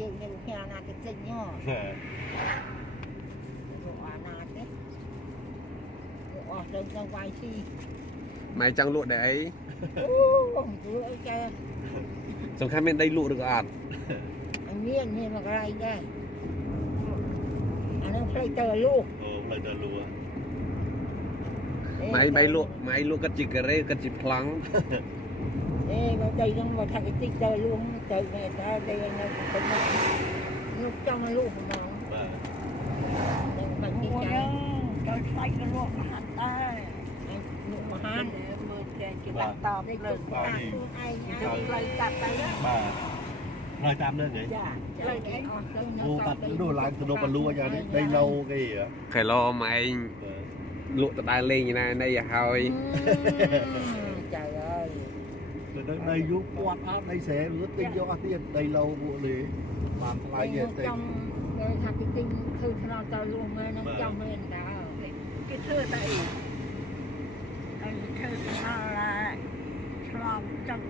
យើងនឹងផ្ញើណាទៅទិញហ៎លោកអាណាទេអស់ទៅវាយស៊ីម៉ែចង់លក់ដែរអីអូលក់អីចាសំខាន់មានដីលក់ឬក៏អត់មានមកក្រៃដែរអានឹងផ្លេចទៅលក់អូផ្លេចទៅលក់ម៉ៃលក់កាត់ជីការ៉េកាត់ជីប្លង់មកដីនឹងមកថាតិចទៅលក់ទៅតែដីនៅទៅលក់ចង់លក់ហ្មងបាទនឹងបាច់ទីចាចូលឆ្លៃក៏លក់ហាត់ដែរលក់មហានមើលតែជាដាក់តបលើបាទនេះឯងផ្លូវកាត់ទៅបាទផ្លូវតាមនឹងហ៎ចាផ្លូវឯងអស់ទៅនៅអូកាត់នោះឡើងទៅបលួយ៉ាងនេះដីឡូគេខែឡម៉ែឯងលក់តដែលលេងណានៃឲ្យហើយចៅអើយទៅដីយូរគាត់អត់ដីស្រែរត់ទិញយកអត់ទៀតដីឡូពួកលេបានថ្លៃទៀតទេចំគេថាគេទិញធ្វើថ្នោតទៅលក់មើលនឹងចំមែនដែរគេធ្វើតែអីធ្វើថ្នោតឆ្លងចឹង